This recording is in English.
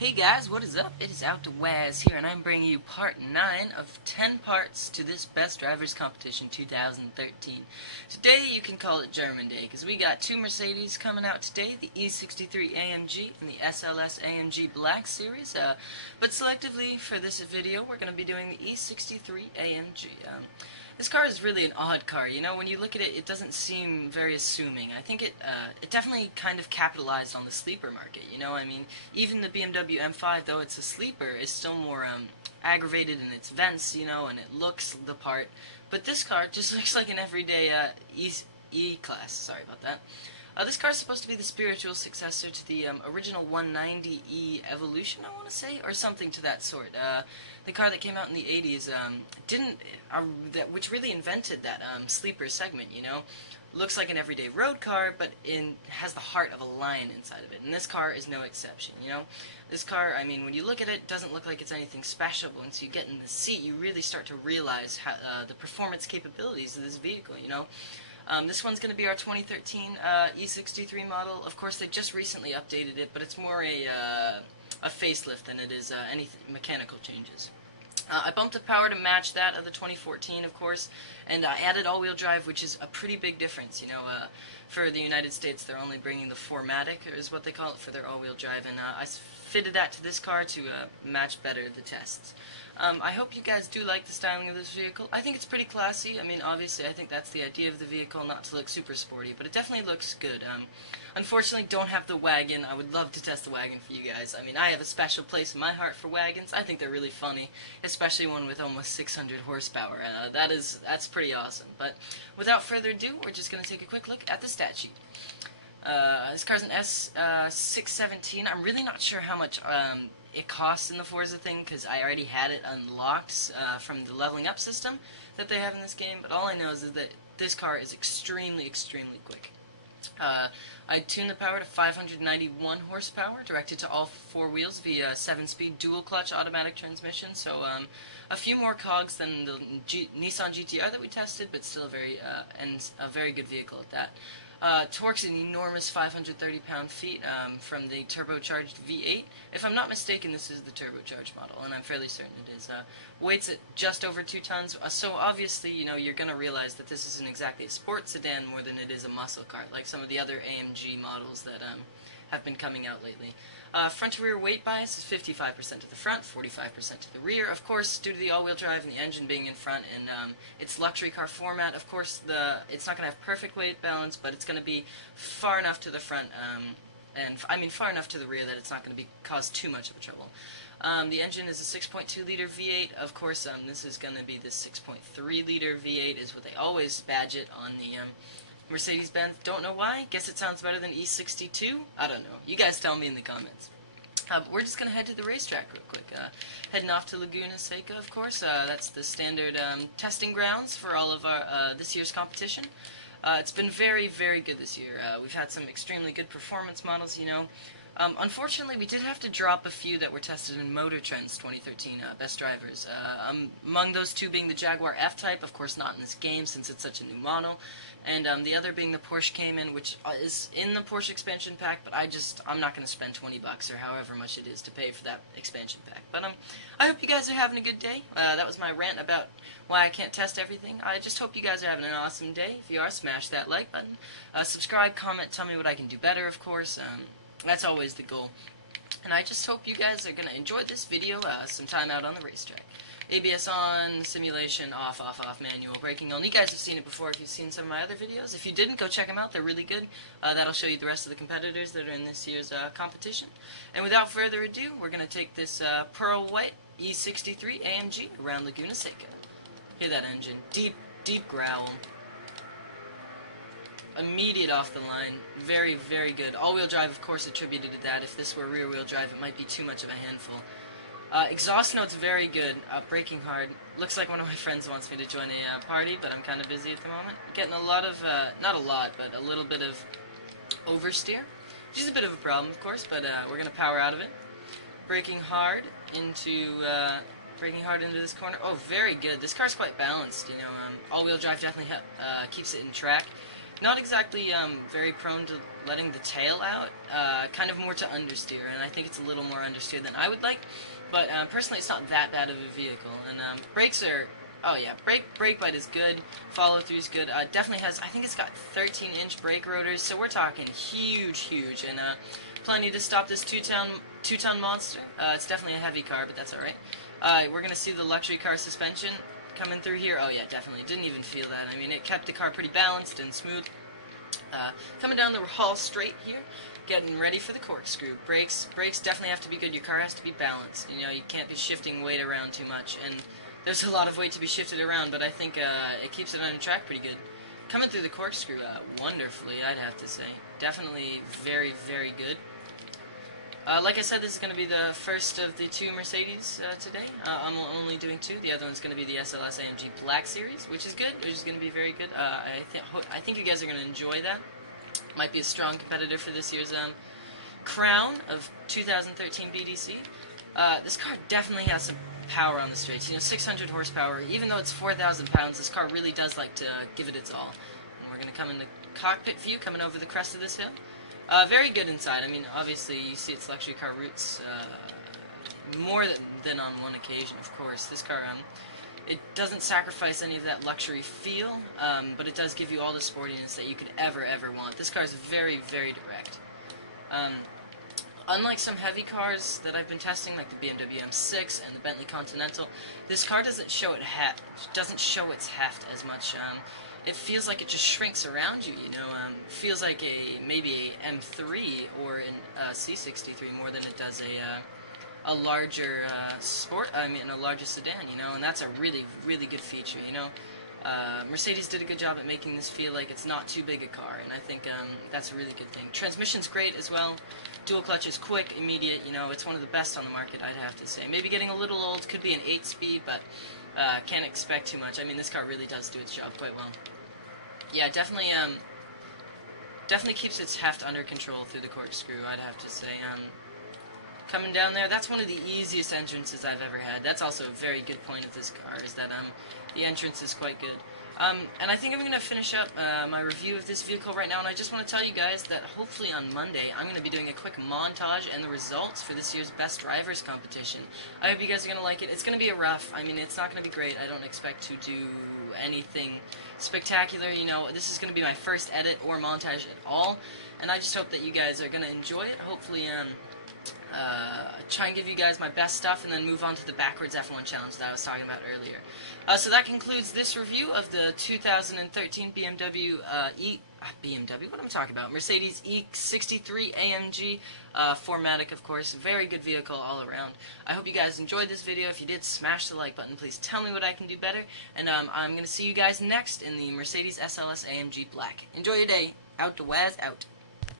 Hey guys, what is up? It is Out to Waz here, and I'm bringing you part 9 of 10 parts to this Best Drivers Competition 2013. Today you can call it German Day, because we got two Mercedes coming out today, the E63 AMG and the SLS AMG Black Series, but selectively for this video we're going to be doing the E63 AMG. This car is really an odd car. You know, when you look at it, it doesn't seem very assuming. I think it definitely kind of capitalized on the sleeper market. You know, I mean, even the BMW M5, though it's a sleeper, is still more aggravated in its vents. You know, and it looks the part. But this car just looks like an everyday E-Class. Sorry about that. This car is supposed to be the spiritual successor to the original 190E Evolution, I want to say, or something to that sort. The car that came out in the 80s which really invented that sleeper segment, you know. Looks like an everyday road car, but has the heart of a lion inside of it, and this car is no exception, you know. This car, I mean, when you look at it, doesn't look like it's anything special, but once you get in the seat, you really start to realize how, the performance capabilities of this vehicle, you know. This one's going to be our 2013 E63 model. Of course, they just recently updated it, but it's more a facelift than it is any mechanical changes. I bumped the power to match that of the 2014, of course, and I added all-wheel drive, which is a pretty big difference. You know, for the United States, they're only bringing the 4MATIC, is what they call it, for their all-wheel drive, and I fitted that to this car to match better the tests. I hope you guys do like the styling of this vehicle. I think it's pretty classy. I mean, obviously, I think that's the idea of the vehicle, not to look super sporty, but it definitely looks good. Unfortunately, don't have the wagon. I would love to test the wagon for you guys. I mean, I have a special place in my heart for wagons. I think they're really funny, especially one with almost 600 horsepower. That's pretty awesome. But without further ado, we're just going to take a quick look at the stat sheet. This car's an S617. I'm really not sure how much it costs in the Forza thing, because I already had it unlocked from the leveling up system that they have in this game, but all I know is that this car is extremely, extremely quick. I tuned the power to 591 horsepower, directed to all four wheels via 7-speed dual-clutch automatic transmission, so a few more cogs than the Nissan GTR that we tested, but still a very good vehicle at that. Torque's an enormous 530 pound-feet from the turbocharged V8. If I'm not mistaken, this is the turbocharged model, and I'm fairly certain it is. Weights at just over 2 tons, so obviously, you know, you're going to realize that this isn't exactly a sports sedan more than it is a muscle car, like some of the other AMG models that have been coming out lately. Front-to-rear weight bias is 55% to the front, 45% to the rear. Of course, due to the all-wheel drive and the engine being in front and its luxury car format, of course, it's not going to have perfect weight balance, but it's going to be far enough to the front, far enough to the rear that it's not going to cause too much of a trouble. The engine is a 6.2-liter V8. Of course, this is going to be the 6.3-liter V8 is what they always badge it on the Mercedes-Benz. Don't know why. Guess it sounds better than E62. I don't know. You guys tell me in the comments. But we're just going to head to the racetrack real quick. Heading off to Laguna Seca, of course. That's the standard testing grounds for all of our this year's competition. It's been very, very good this year. We've had some extremely good performance models, you know. Unfortunately, we did have to drop a few that were tested in Motor Trend's 2013 Best Drivers. Among those two being the Jaguar F-Type, of course not in this game since it's such a new model, and the other being the Porsche Cayman, which is in the Porsche expansion pack, but I'm not going to spend 20 bucks or however much it is to pay for that expansion pack. But I hope you guys are having a good day. That was my rant about why I can't test everything. I just hope you guys are having an awesome day. If you are, smash that like button. Subscribe, comment, tell me what I can do better, of course. That's always the goal. And I just hope you guys are going to enjoy this video sometime out on the racetrack. ABS on, simulation off, off, off, manual, braking on. You guys have seen it before if you've seen some of my other videos. If you didn't, go check them out. They're really good. That'll show you the rest of the competitors that are in this year's competition. And without further ado, we're going to take this pearl white E63 AMG around Laguna Seca. Hear that engine. Deep, deep growl. Immediate off the line. Very, very good. All-wheel drive, of course, attributed to that. If this were rear-wheel drive, it might be too much of a handful. Exhaust notes very good. Braking hard. Looks like one of my friends wants me to join a party, but I'm kind of busy at the moment. Getting a lot of, not a lot, but a little bit of oversteer, which is a bit of a problem, of course, but we're going to power out of it. Braking hard into this corner. Oh, very good. This car's quite balanced, you know. All-wheel drive definitely keeps it in track. Not exactly very prone to letting the tail out, kind of more to understeer, and I think it's a little more understeer than I would like, but personally it's not that bad of a vehicle, and brakes are, oh yeah, brake bite is good, follow through is good, definitely has, I think it's got 13-inch brake rotors, so we're talking huge, and plenty to stop this two-ton monster. It's definitely a heavy car, but that's alright. We're going to see the luxury car suspension coming through here. Oh yeah, definitely. Didn't even feel that. I mean, it kept the car pretty balanced and smooth. Coming down the hall straight here, getting ready for the corkscrew. Brakes definitely have to be good. Your car has to be balanced. You know, you can't be shifting weight around too much, and there's a lot of weight to be shifted around, but I think it keeps it on track pretty good. Coming through the corkscrew wonderfully, I'd have to say. Definitely very, very good. Like I said, this is going to be the first of the two Mercedes today. I'm only doing two. The other one's going to be the SLS AMG Black Series, which is good, which is going to be very good. I think you guys are going to enjoy that. Might be a strong competitor for this year's crown of 2013 BDC. This car definitely has some power on the straights. You know, 600 horsepower. Even though it's 4,000 pounds, this car really does like to give it its all. And we're going to come into cockpit view, coming over the crest of this hill. Very good inside. I mean, obviously, you see its luxury car roots more than on one occasion, of course. This car, it doesn't sacrifice any of that luxury feel, but it does give you all the sportiness that you could ever want. This car is very, very direct. Unlike some heavy cars that I've been testing, like the BMW M6 and the Bentley Continental, this car doesn't show its heft as much. It feels like it just shrinks around you, you know. Feels like maybe a M3 or a C63 more than it does a larger a larger sedan, you know. And that's a really, really good feature, you know. Mercedes did a good job at making this feel like it's not too big a car, and I think that's a really good thing. Transmission's great as well. Dual clutch is quick, immediate, you know, it's one of the best on the market, I'd have to say. Maybe getting a little old, could be an 8-speed, but can't expect too much. I mean, this car really does do its job quite well. Yeah, definitely keeps its heft under control through the corkscrew, I'd have to say. Coming down there, that's one of the easiest entrances I've ever had. That's also a very good point of this car, is that the entrance is quite good. And I think I'm going to finish up my review of this vehicle right now, and I just want to tell you guys that hopefully on Monday I'm going to be doing a quick montage and the results for this year's Best Drivers competition. I hope you guys are going to like it. It's going to be a rough. I mean, it's not going to be great. I don't expect to do anything spectacular. You know, this is going to be my first edit or montage at all, and I just hope that you guys are going to enjoy it. Hopefully, try and give you guys my best stuff, and then move on to the backwards F1 challenge that I was talking about earlier. So that concludes this review of the 2013 what am I talking about? Mercedes E63 AMG, 4MATIC, of course. Very good vehicle all around. I hope you guys enjoyed this video. If you did, smash the like button. Please tell me what I can do better. And I'm going to see you guys next in the Mercedes SLS AMG Black. Enjoy your day. Out to Waz, out.